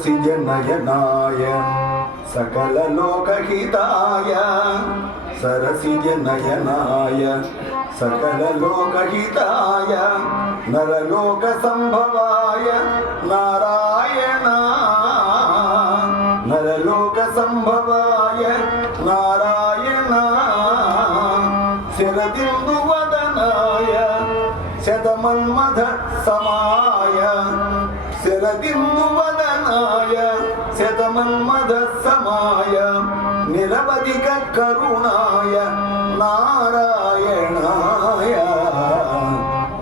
सरसिजनयनाय सकललोकहिताय सरसिजनयनाय सकललोकहिताय नरलोकसंभवाय नारायण नरलोकसंभवाय नारायण शिरदिन्दुवदनाय शतमन्मथ समाय शिरदिन्दुवदनाय शतमन्मथ समाय निरवधिक करुणाय नारायणाय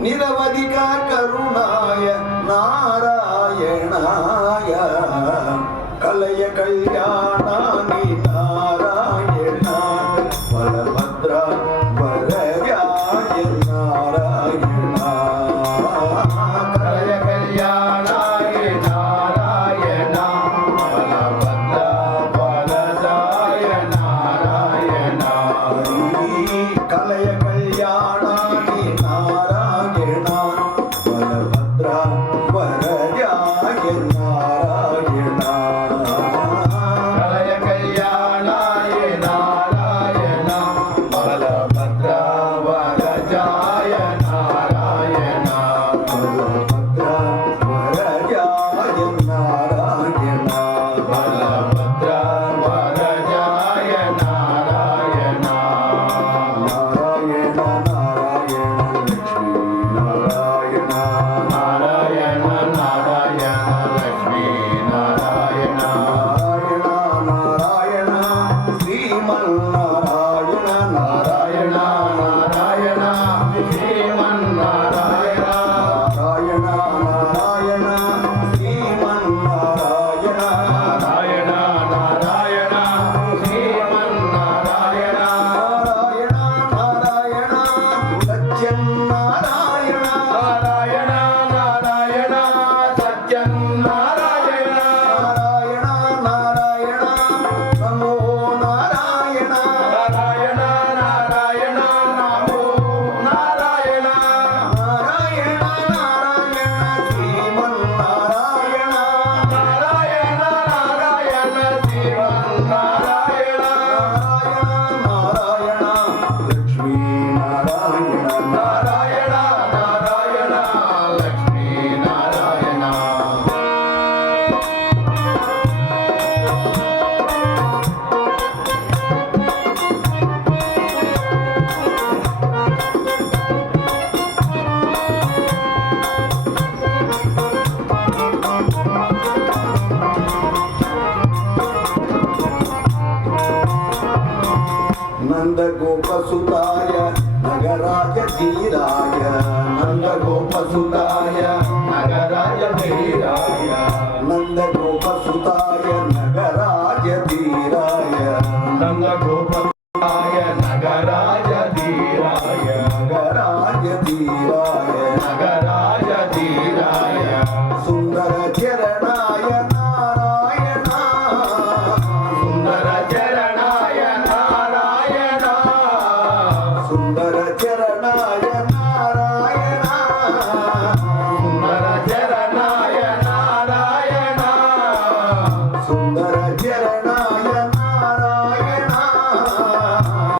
निरवधिक करुणाय नारायणाय कलय कल्याणानि नारायण बलभद्र वरयाय नारायण कलय कल्याणाय नारायण बलभद्र वरदाय नारायण कलय कल्याणानि नारायण बलभद्र वरयाय नारायण कलय कल्याणाय नारायण बलभद्र वरजाय नारायण बलभद्र वरजाय नारायण बलभद्र वरजाय नारायण नारायण नारायण लक्ष्मी नारायण नारायण नारायण लक्ष्मी नारायण नारायण नारायण श्रीमन्नारायण नारायण नारायण श्रीमन्नारायण नारायण नारायण श्रीमन्नारायण नारायण नारायण श्रीमन्नारायण नारायण नारायण सत्यनारायण नारायण नारायण सत्यनारायण नारायण नारायण नमो नारायण नारायण नारायण नमो नारायण नारायण नारायण श्रीमन्नारायण नारायण नारायण श्रीमन्नारायण नारायण लक्ष्मी नारायण नारायण नारायण लक्ष्मी नारायण नन्दगोपसुताय नगराय धीराय नन्दगोपसुताय नगराय धीराय नन्दगोपसुताय नगराय धीराय नन्दगोपसुताय नगराय धीराय नगराय धीराय नगराय धीराय सुन्दर चरणाय नारायण सुन्दर चरणाय नारायण सुन्दर चरणाय नारायण सुन्दर चरणाय नारायण सुन्दर चरणाय